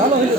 ভালো হইলো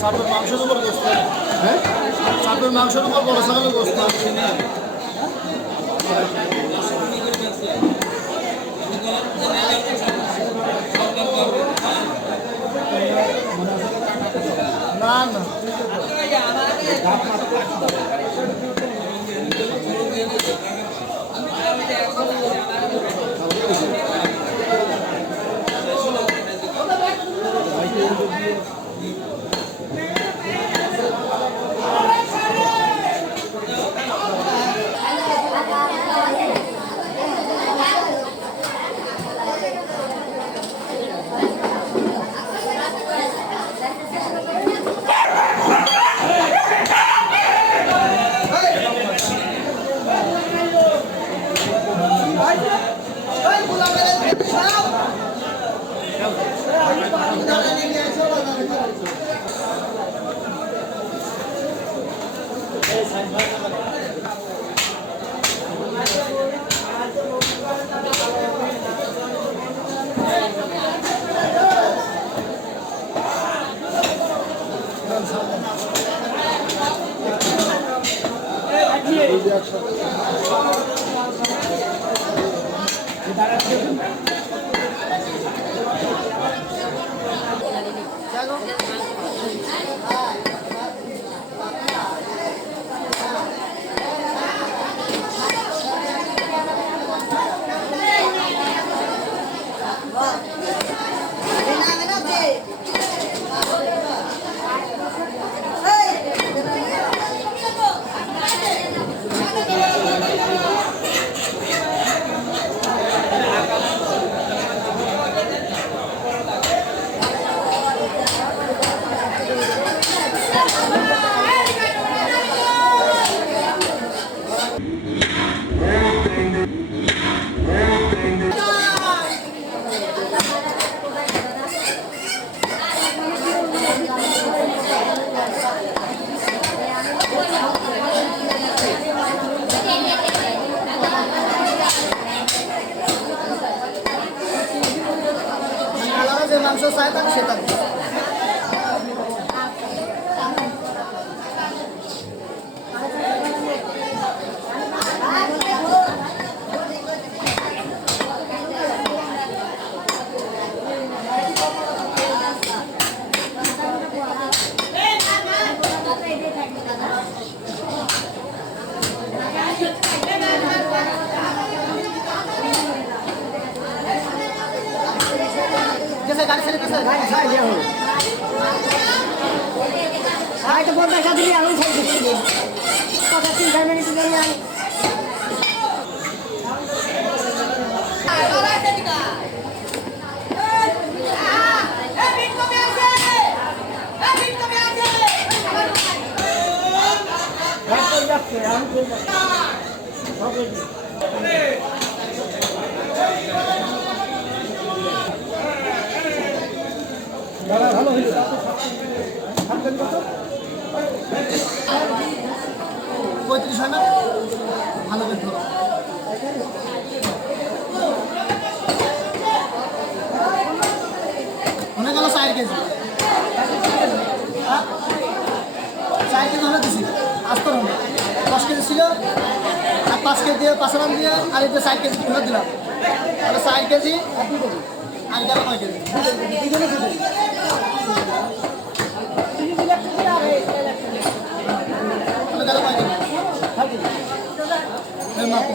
সাপের মাংসের উপর গোস্ত, হ্যাঁ সাপের মাংসের উপর বড় ছাগলের গোস্ত। না না মাংস চাই তাহলে সেটা गाड़ी से कैसे गाड़ी छाड़ दिया हो आए तो बहुत पैसा दिया हम छाड़ दिए तो 3 मिनट के लिए आई ভালো হইলো পঁয়ত্রিশ হয় না ভালো বের ধরো মনে গেল 4 কেজি 4 কেজি হলে দিছি আস্তর হবে 10 কেজি ছিল আর 5 কেজি দিয়ে 5 গ্রাম দিয়ে আর এটা 4 কেজি দিলাম তাহলে 4 কেজি আর গেল কয় কেজি? দুজনে দুজন। তুমি দিলে একটু দিলে আর এই গেল কয় কেজি? থাকি। এই মাপো।